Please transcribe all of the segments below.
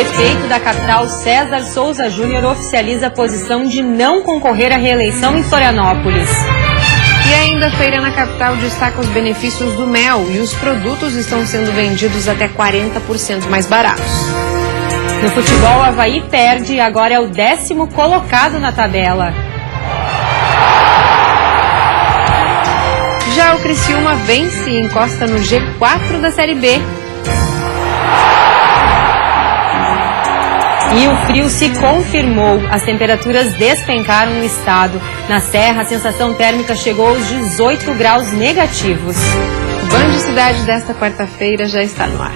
Prefeito da capital, César Souza Júnior, oficializa a posição de não concorrer à reeleição em Florianópolis. E ainda a feira na capital destaca os benefícios do mel e os produtos estão sendo vendidos até 40% mais baratos. No futebol, o Avaí perde e agora é o 10º colocado na tabela. Já o Criciúma vence e encosta no G4 da Série B. E o frio se confirmou. As temperaturas despencaram no estado. Na Serra, a sensação térmica chegou aos 18 graus negativos. O Band Cidade desta quarta-feira já está no ar.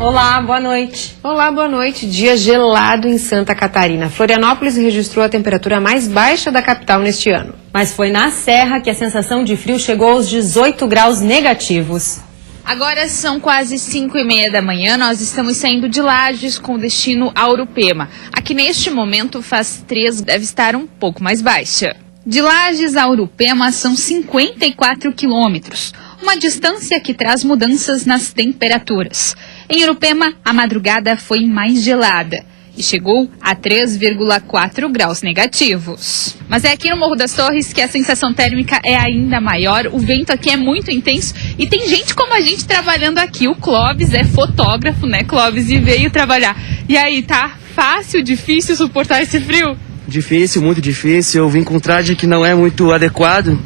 Olá, boa noite. Olá, boa noite. Dia gelado em Santa Catarina. Florianópolis registrou a temperatura mais baixa da capital neste ano. Mas foi na Serra que a sensação de frio chegou aos 18 graus negativos. Agora são quase 5h30 da manhã, nós estamos saindo de Lages com destino a Urupema. Aqui neste momento faz 3, deve estar um pouco mais baixa. De Lages a Urupema são 54 quilômetros, uma distância que traz mudanças nas temperaturas. Em Urupema, a madrugada foi mais gelada e chegou a 3,4 graus negativos. Mas é aqui no Morro das Torres que a sensação térmica é ainda maior, o vento aqui é muito intenso e tem gente como a gente trabalhando aqui. O Clóvis é fotógrafo, né, Clóvis, e veio trabalhar. E aí, tá fácil, difícil suportar esse frio? Difícil, muito difícil. Eu vim com um traje que não é muito adequado,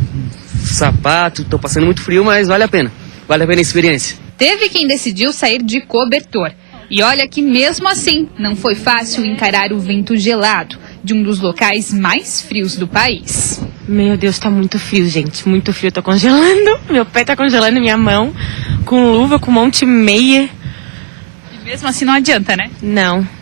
sapato, tô passando muito frio, mas vale a pena a experiência. Teve quem decidiu sair de cobertor. E olha que mesmo assim, não foi fácil encarar o vento gelado de um dos locais mais frios do país. Meu Deus, tá muito frio, gente. Muito frio, tô congelando. Meu pé tá congelando, minha mão. Com luva, com um monte de meia. E mesmo assim não adianta, né?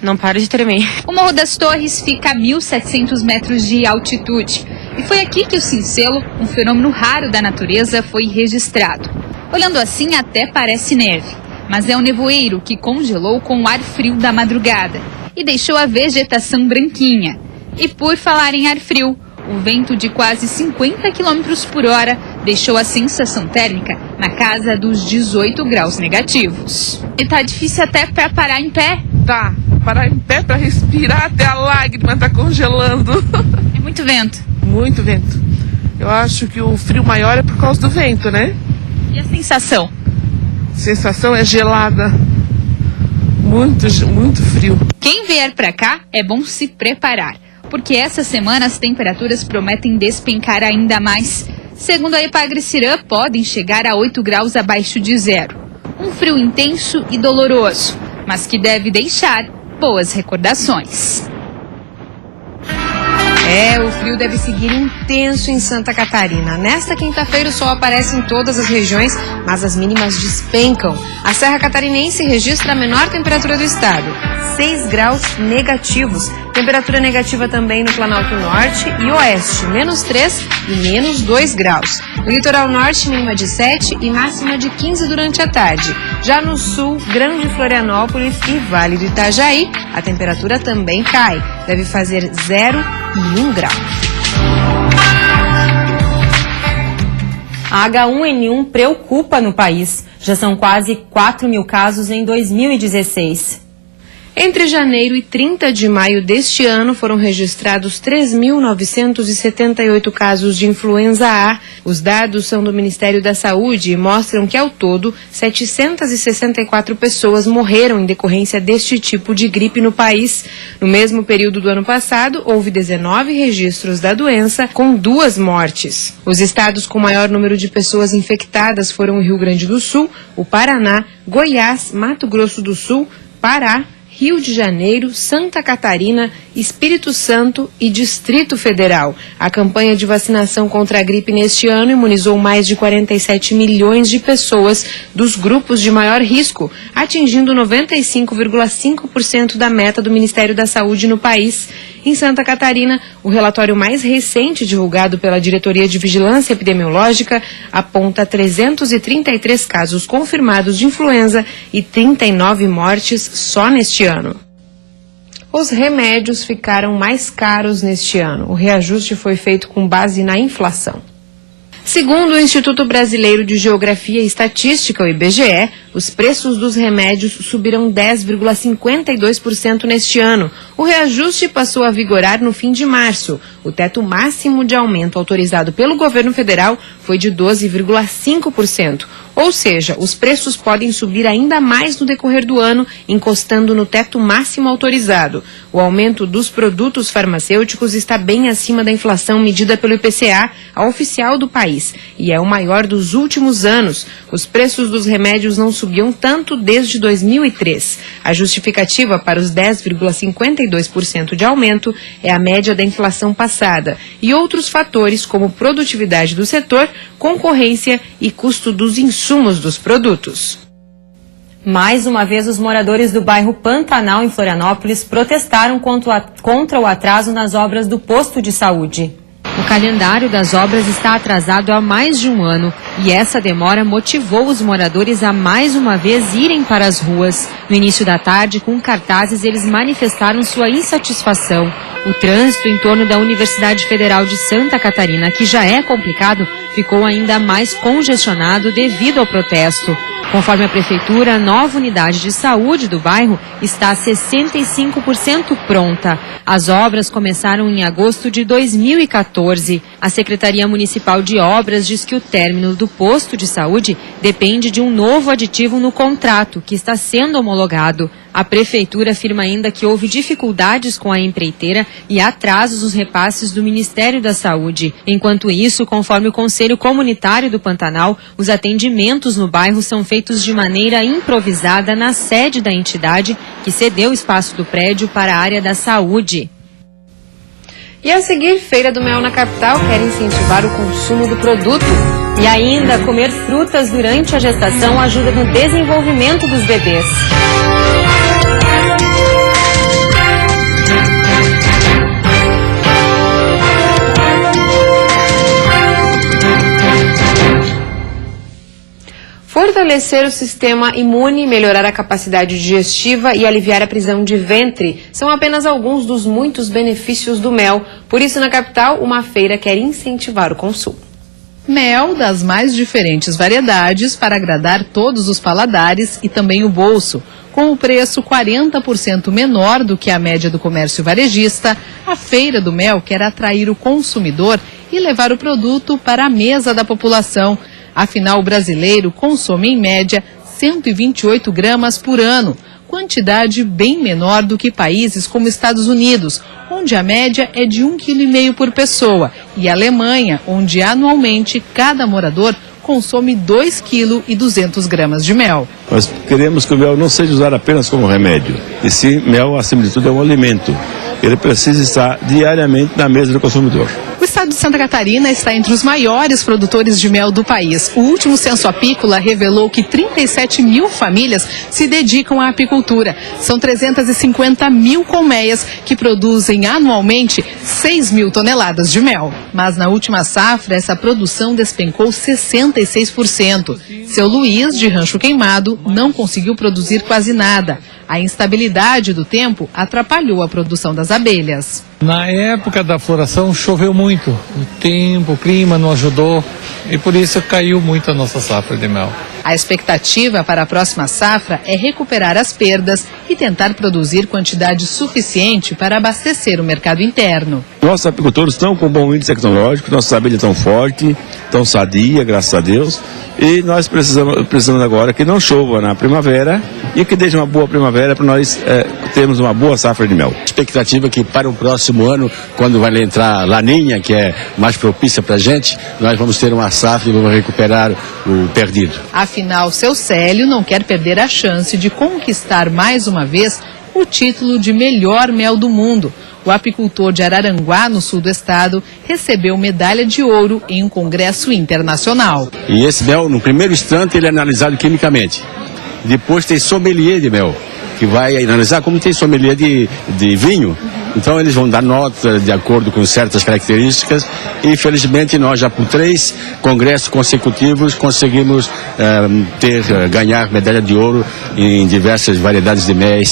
Não para de tremer. O Morro das Torres fica a 1.700 metros de altitude. E foi aqui que o cincelo, um fenômeno raro da natureza, foi registrado. Olhando assim até parece neve, mas é um nevoeiro que congelou com o ar frio da madrugada e deixou a vegetação branquinha. E por falar em ar frio, o vento de quase 50 km por hora deixou a sensação térmica na casa dos 18 graus negativos. E tá difícil até para parar em pé? Tá, parar em pé para respirar, até a lágrima tá congelando. É muito vento. Muito vento. Eu acho que o frio maior é por causa do vento, né? E a sensação? A sensação é gelada. Muito frio. Quem vier para cá é bom se preparar, porque essa semana as temperaturas prometem despencar ainda mais. Segundo a Epagre-Cirã, podem chegar a 8 graus abaixo de zero. Um frio intenso e doloroso, mas que deve deixar boas recordações. O frio deve seguir intenso em Santa Catarina. Nesta quinta-feira o sol aparece em todas as regiões, mas as mínimas despencam. A Serra Catarinense registra a menor temperatura do estado, 6 graus negativos. Temperatura negativa também no Planalto Norte e Oeste, -3 e -2 graus. No litoral norte, mínima de 7 e máxima de 15 durante a tarde. Já no sul, Grande Florianópolis e Vale do Itajaí, a temperatura também cai. Deve fazer 0 e 1 grau. A H1N1 preocupa no país. Já são quase 4 mil casos em 2016. Entre janeiro e 30 de maio deste ano foram registrados 3.978 casos de influenza A. Os dados são do Ministério da Saúde e mostram que, ao todo, 764 pessoas morreram em decorrência deste tipo de gripe no país. No mesmo período do ano passado, houve 19 registros da doença, com 2 mortes. Os estados com maior número de pessoas infectadas foram o Rio Grande do Sul, o Paraná, Goiás, Mato Grosso do Sul, Pará, Rio de Janeiro, Santa Catarina, Espírito Santo e Distrito Federal. A campanha de vacinação contra a gripe neste ano imunizou mais de 47 milhões de pessoas dos grupos de maior risco, atingindo 95,5% da meta do Ministério da Saúde no país. Em Santa Catarina, o relatório mais recente divulgado pela Diretoria de Vigilância Epidemiológica aponta 333 casos confirmados de influenza e 39 mortes só neste ano. Os remédios ficaram mais caros neste ano. O reajuste foi feito com base na inflação. Segundo o Instituto Brasileiro de Geografia e Estatística, o IBGE, os preços dos remédios subiram 10,52% neste ano. O reajuste passou a vigorar no fim de março. O teto máximo de aumento autorizado pelo governo federal foi de 12,5%. Ou seja, os preços podem subir ainda mais no decorrer do ano, encostando no teto máximo autorizado. O aumento dos produtos farmacêuticos está bem acima da inflação medida pelo IPCA, a oficial do país, e é o maior dos últimos anos. Os preços dos remédios não subiam tanto desde 2003. A justificativa para os 10,52% de aumento é a média da inflação passada e outros fatores como produtividade do setor, concorrência e custo dos insumos dos produtos. Mais uma vez, os moradores do bairro Pantanal, em Florianópolis, protestaram contra o atraso nas obras do posto de saúde. O calendário das obras está atrasado há mais de um ano e essa demora motivou os moradores a mais uma vez irem para as ruas. No início da tarde, com cartazes, eles manifestaram sua insatisfação. O trânsito em torno da Universidade Federal de Santa Catarina, que já é complicado, ficou ainda mais congestionado devido ao protesto. Conforme a Prefeitura, a nova unidade de saúde do bairro está 65% pronta. As obras começaram em agosto de 2014. A Secretaria Municipal de Obras diz que o término do posto de saúde depende de um novo aditivo no contrato, que está sendo homologado. A Prefeitura afirma ainda que houve dificuldades com a empreiteira e atrasos nos repasses do Ministério da Saúde. Enquanto isso, conforme o Conselho Comunitário do Pantanal, os atendimentos no bairro são feitos de maneira improvisada na sede da entidade, que cedeu o espaço do prédio para a área da saúde. E a seguir, Feira do Mel na capital quer incentivar o consumo do produto. E ainda, comer frutas durante a gestação ajuda no desenvolvimento dos bebês. Fortalecer o sistema imune, melhorar a capacidade digestiva e aliviar a prisão de ventre são apenas alguns dos muitos benefícios do mel. Por isso, na capital, uma feira quer incentivar o consumo. Mel das mais diferentes variedades para agradar todos os paladares e também o bolso. Com o preço 40% menor do que a média do comércio varejista, a Feira do Mel quer atrair o consumidor e levar o produto para a mesa da população. Afinal, o brasileiro consome em média 128 gramas por ano, quantidade bem menor do que países como Estados Unidos, onde a média é de 1,5 kg por pessoa, e Alemanha, onde anualmente cada morador consome 2,2 kg de mel. Nós queremos que o mel não seja usado apenas como remédio, e sim, mel, acima de tudo, é um alimento. Ele precisa estar diariamente na mesa do consumidor. O estado de Santa Catarina está entre os maiores produtores de mel do país. O último censo apícola revelou que 37 mil famílias se dedicam à apicultura. São 350 mil colmeias que produzem anualmente 6 mil toneladas de mel. Mas na última safra, essa produção despencou 66%. Seu Luiz, de Rancho Queimado, não conseguiu produzir quase nada. A instabilidade do tempo atrapalhou a produção das abelhas. Na época da floração choveu muito, o clima não ajudou e por isso caiu muito a nossa safra de mel. A expectativa para a próxima safra é recuperar as perdas e tentar produzir quantidade suficiente para abastecer o mercado interno. Nossos apicultores estão com bom índice tecnológico, nossas abelhas estão fortes, estão sadias, graças a Deus. E nós precisamos agora que não chova na primavera e que deixe uma boa primavera para nós termos uma boa safra de mel. Expectativa que para o próximo ano, quando vai entrar a laninha, que é mais propícia para a gente, nós vamos ter uma safra e vamos recuperar o perdido. Afinal, seu Célio não quer perder a chance de conquistar mais uma vez o título de melhor mel do mundo. O apicultor de Araranguá, no sul do estado, recebeu medalha de ouro em um congresso internacional. E esse mel, no primeiro instante, ele é analisado quimicamente. Depois tem sommelier de mel, que vai analisar como tem sommelier de vinho. Então eles vão dar nota de acordo com certas características. E infelizmente nós já por 3 congressos consecutivos conseguimos ganhar medalha de ouro em diversas variedades de mel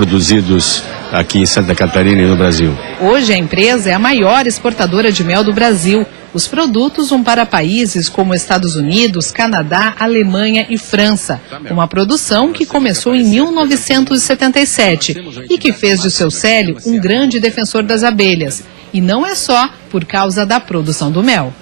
produzidos aqui em Santa Catarina e no Brasil. Hoje a empresa é a maior exportadora de mel do Brasil. Os produtos vão para países como Estados Unidos, Canadá, Alemanha e França. Uma produção que começou em 1977 e que fez de seu Célio um grande defensor das abelhas. E não é só por causa da produção do mel.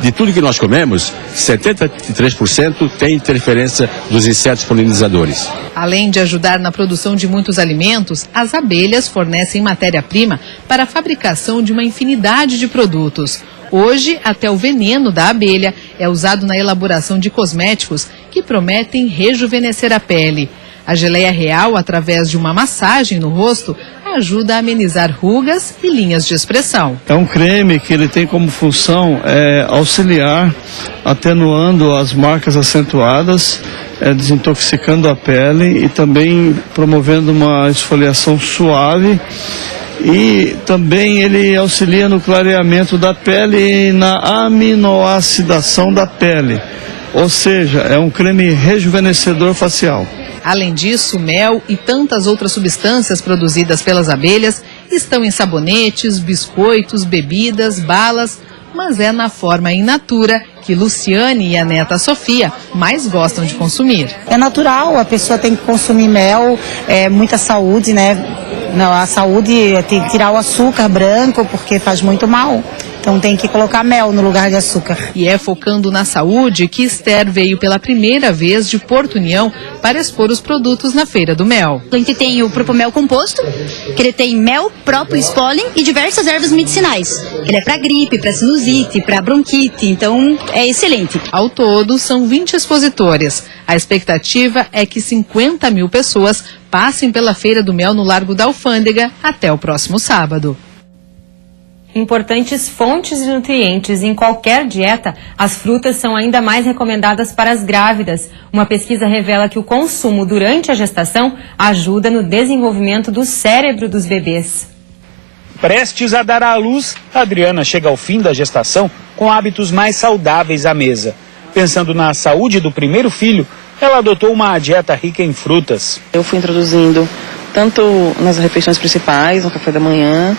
De tudo que nós comemos, 73% tem interferência dos insetos polinizadores. Além de ajudar na produção de muitos alimentos, as abelhas fornecem matéria-prima para a fabricação de uma infinidade de produtos. Hoje, até o veneno da abelha é usado na elaboração de cosméticos que prometem rejuvenescer a pele. A geleia real, através de uma massagem no rosto, ajuda a amenizar rugas e linhas de expressão. É um creme que ele tem como função auxiliar, atenuando as marcas acentuadas, desintoxicando a pele e também promovendo uma esfoliação suave. E também ele auxilia no clareamento da pele e na aminoacidação da pele. Ou seja, é um creme rejuvenescedor facial. Além disso, mel e tantas outras substâncias produzidas pelas abelhas estão em sabonetes, biscoitos, bebidas, balas, mas é na forma in natura que Luciane e a neta Sofia mais gostam de consumir. É natural, a pessoa tem que consumir mel, muita saúde, né? Não, a saúde tem que tirar o açúcar branco porque faz muito mal. Então tem que colocar mel no lugar de açúcar. E é focando na saúde que Esther veio pela primeira vez de Porto União para expor os produtos na Feira do Mel. A gente tem o Propomel composto, que ele tem mel, própolis, pólen e diversas ervas medicinais. Ele é para gripe, para sinusite, para bronquite, então é excelente. Ao todo, são 20 expositores. A expectativa é que 50 mil pessoas passem pela Feira do Mel no Largo da Alfândega até o próximo sábado. Importantes fontes de nutrientes em qualquer dieta, as frutas são ainda mais recomendadas para as grávidas. Uma pesquisa revela que o consumo durante a gestação ajuda no desenvolvimento do cérebro dos bebês. Prestes a dar à luz, Adriana chega ao fim da gestação com hábitos mais saudáveis à mesa. Pensando na saúde do primeiro filho, ela adotou uma dieta rica em frutas. Eu fui introduzindo tanto nas refeições principais, no café da manhã,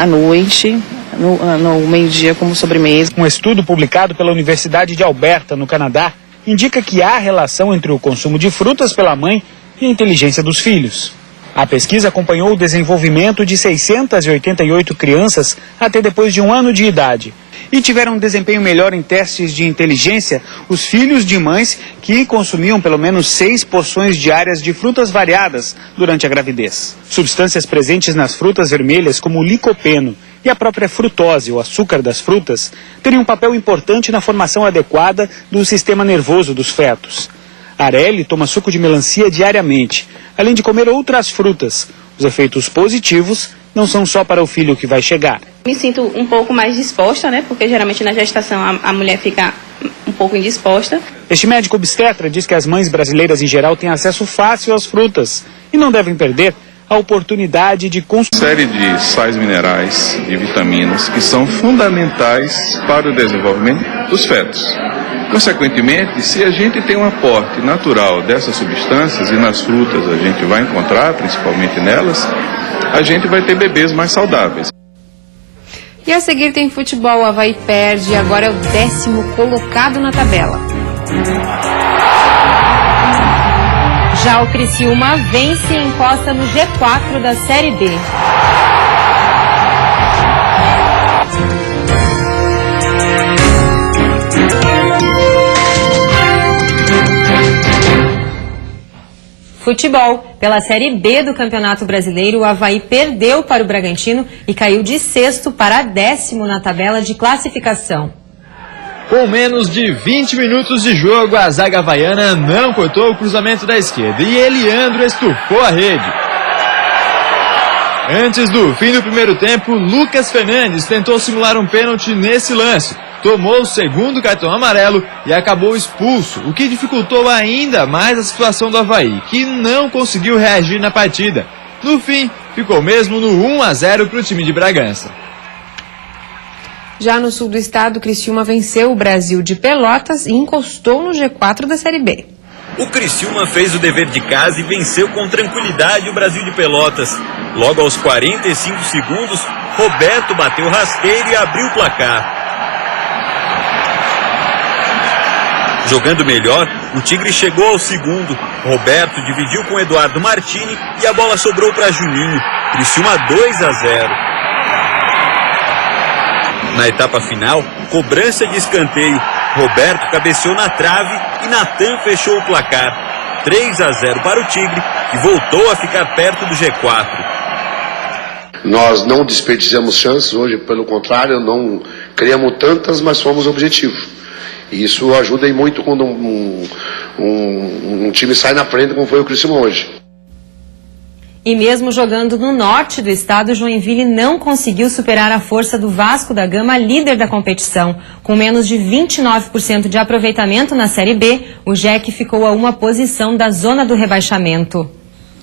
à noite, no meio-dia como sobremesa. Um estudo publicado pela Universidade de Alberta, no Canadá, indica que há relação entre o consumo de frutas pela mãe e a inteligência dos filhos. A pesquisa acompanhou o desenvolvimento de 688 crianças até depois de 1 ano de idade. E tiveram um desempenho melhor em testes de inteligência os filhos de mães que consumiam pelo menos 6 porções diárias de frutas variadas durante a gravidez. Substâncias presentes nas frutas vermelhas, como o licopeno e a própria frutose, o açúcar das frutas, teriam um papel importante na formação adequada do sistema nervoso dos fetos. Areli toma suco de melancia diariamente, além de comer outras frutas. Os efeitos positivos não são só para o filho que vai chegar. Me sinto um pouco mais disposta, né? Porque geralmente na gestação a mulher fica um pouco indisposta. Este médico obstetra diz que as mães brasileiras em geral têm acesso fácil às frutas e não devem perder a oportunidade de consumir. Série de sais minerais e vitaminas que são fundamentais para o desenvolvimento dos fetos. Consequentemente, se a gente tem um aporte natural dessas substâncias, e nas frutas a gente vai encontrar, principalmente nelas, a gente vai ter bebês mais saudáveis. E a seguir tem futebol. O Avaí perde e agora é o 10º colocado na tabela. Já o Criciúma vence e encosta no G4 da Série B. Futebol. Pela Série B do Campeonato Brasileiro, o Avaí perdeu para o Bragantino e caiu de 6º para 10º na tabela de classificação. Com menos de 20 minutos de jogo, a zaga havaiana não cortou o cruzamento da esquerda e Eliandro estufou a rede. Antes do fim do primeiro tempo, Lucas Fernandes tentou simular um pênalti nesse lance. Tomou o 2º cartão amarelo e acabou expulso, o que dificultou ainda mais a situação do Avaí, que não conseguiu reagir na partida. No fim, ficou mesmo no 1-0 para o time de Bragança. Já no sul do estado, o Criciúma venceu o Brasil de Pelotas e encostou no G4 da Série B. O Criciúma fez o dever de casa e venceu com tranquilidade o Brasil de Pelotas. Logo aos 45 segundos, Roberto bateu rasteiro e abriu o placar. Jogando melhor, o Tigre chegou ao segundo. Roberto dividiu com Eduardo Martini e a bola sobrou para Juninho. Criciúma 2-0. Na etapa final, cobrança de escanteio. Roberto cabeceou na trave e Natan fechou o placar. 3-0 para o Tigre, que voltou a ficar perto do G4. Nós não desperdiçamos chances hoje, pelo contrário, não criamos tantas, mas fomos objetivos. E isso ajuda muito quando um time sai na frente, como foi o Criciúma hoje. E mesmo jogando no norte do estado, Joinville não conseguiu superar a força do Vasco da Gama, líder da competição. Com menos de 29% de aproveitamento na Série B, o JEC ficou a uma posição da zona do rebaixamento.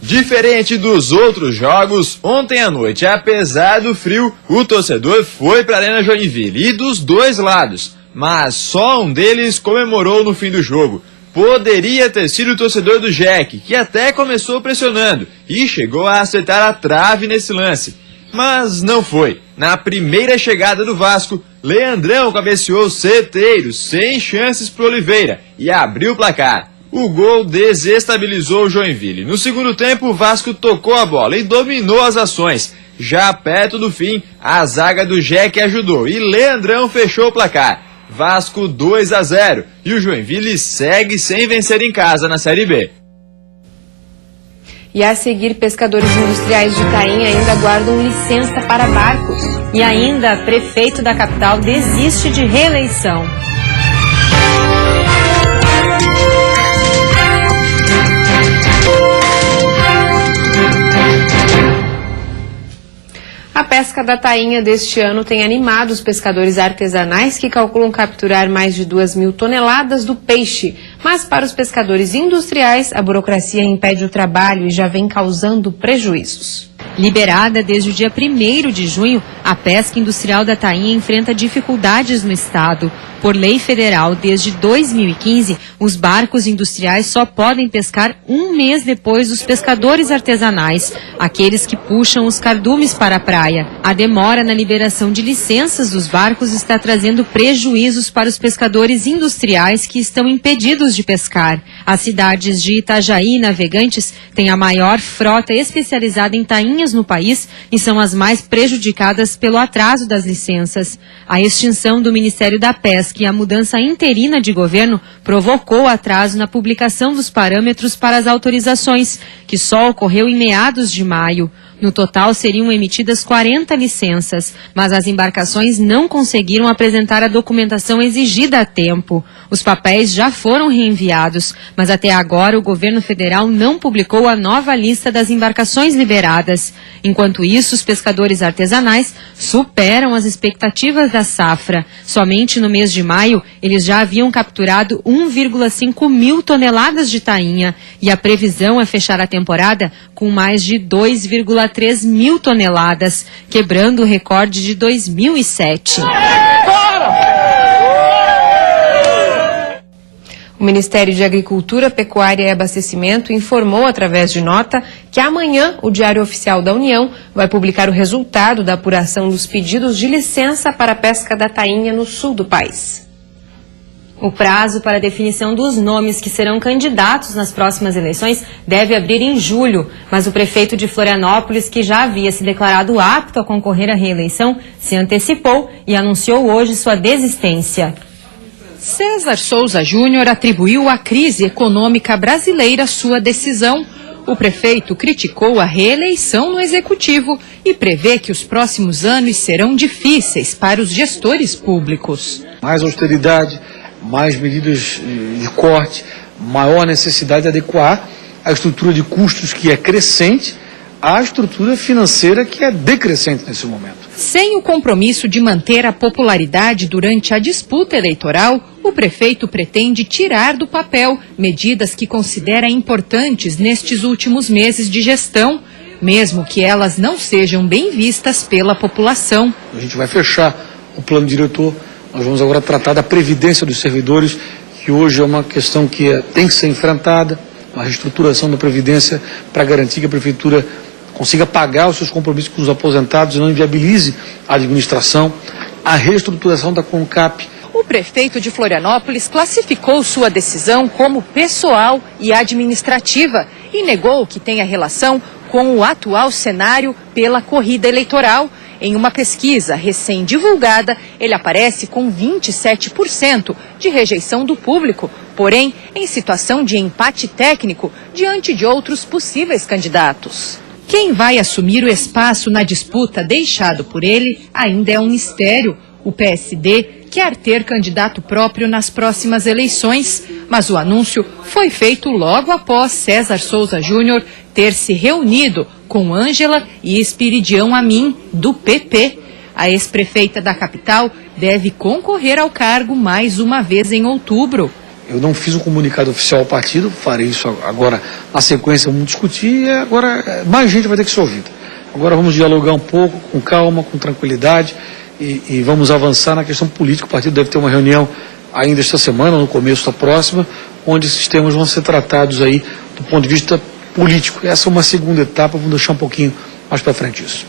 Diferente dos outros jogos, ontem à noite, apesar do frio, o torcedor foi para a Arena Joinville e dos dois lados. Mas só um deles comemorou no fim do jogo. Poderia ter sido o torcedor do JEC, que até começou pressionando e chegou a acertar a trave nesse lance. Mas não foi. Na primeira chegada do Vasco, Leandrão cabeceou certeiro, sem chances para Oliveira, e abriu o placar. O gol desestabilizou o Joinville. No segundo tempo, o Vasco tocou a bola e dominou as ações. Já perto do fim, a zaga do JEC ajudou e Leandrão fechou o placar. Vasco 2-0 e o Joinville segue sem vencer em casa na Série B. E a seguir, pescadores industriais de Itaim ainda guardam licença para barcos. E ainda, prefeito da capital desiste de reeleição. A pesca da tainha deste ano tem animado os pescadores artesanais que calculam capturar mais de 2.000 toneladas do peixe. Mas para os pescadores industriais, a burocracia impede o trabalho e já vem causando prejuízos. Liberada desde o dia 1º de junho, a pesca industrial da tainha enfrenta dificuldades no estado. Por lei federal, desde 2015, os barcos industriais só podem pescar um mês depois dos pescadores artesanais, aqueles que puxam os cardumes para a praia. A demora na liberação de licenças dos barcos está trazendo prejuízos para os pescadores industriais que estão impedidos de pescar. As cidades de Itajaí e Navegantes têm a maior frota especializada em tainhas no país e são as mais prejudicadas pelo atraso das licenças. A extinção do Ministério da Pesca e a mudança interina de governo provocou atraso na publicação dos parâmetros para as autorizações, que só ocorreu em meados de maio. No total, seriam emitidas 40 licenças, mas as embarcações não conseguiram apresentar a documentação exigida a tempo. Os papéis já foram reenviados, mas até agora o governo federal não publicou a nova lista das embarcações liberadas. Enquanto isso, os pescadores artesanais superam as expectativas da safra. Somente no mês de maio, eles já haviam capturado 1,5 mil toneladas de tainha e a previsão é fechar a temporada com mais de 2,3 mil toneladas, quebrando o recorde de 2007. O Ministério de Agricultura, Pecuária e Abastecimento informou através de nota que amanhã o Diário Oficial da União vai publicar o resultado da apuração dos pedidos de licença para a pesca da tainha no sul do país. O prazo para a definição dos nomes que serão candidatos nas próximas eleições deve abrir em julho, mas o prefeito de Florianópolis, que já havia se declarado apto a concorrer à reeleição, se antecipou e anunciou hoje sua desistência. César Souza Júnior atribuiu à crise econômica brasileira sua decisão. O prefeito criticou a reeleição no executivo e prevê que os próximos anos serão difíceis para os gestores públicos. Mais austeridade, mais medidas de corte, maior necessidade de adequar a estrutura de custos que é crescente à estrutura financeira que é decrescente nesse momento. Sem o compromisso de manter a popularidade durante a disputa eleitoral, o prefeito pretende tirar do papel medidas que considera importantes nestes últimos meses de gestão, mesmo que elas não sejam bem vistas pela população. A gente vai fechar o plano diretor, nós vamos agora tratar da previdência dos servidores, que hoje é uma questão que tem que ser enfrentada, uma reestruturação da Previdência para garantir que a Prefeitura consiga pagar os seus compromissos com os aposentados e não inviabilize a administração, a reestruturação da CONCAP. O prefeito de Florianópolis classificou sua decisão como pessoal e administrativa e negou que tenha relação com o atual cenário pela corrida eleitoral. Em uma pesquisa recém-divulgada, ele aparece com 27% de rejeição do público, porém em situação de empate técnico diante de outros possíveis candidatos. Quem vai assumir o espaço na disputa deixado por ele ainda é um mistério. O PSD quer ter candidato próprio nas próximas eleições, mas o anúncio foi feito logo após César Souza Júnior ter se reunido com Ângela e Espiridião Amin, do PP. A ex-prefeita da capital deve concorrer ao cargo mais uma vez em outubro. Eu não fiz um comunicado oficial ao partido, farei isso agora na sequência, vamos discutir e agora mais gente vai ter que ser ouvida. Agora vamos dialogar um pouco, com calma, com tranquilidade e vamos avançar na questão política. O partido deve ter uma reunião ainda esta semana, no começo da próxima, onde esses temas vão ser tratados aí do ponto de vista político. Essa é uma segunda etapa, vamos deixar um pouquinho mais para frente isso.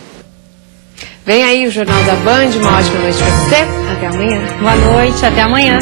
Vem aí o Jornal da Band, uma ótima noite para você. Até amanhã. Boa noite, até amanhã.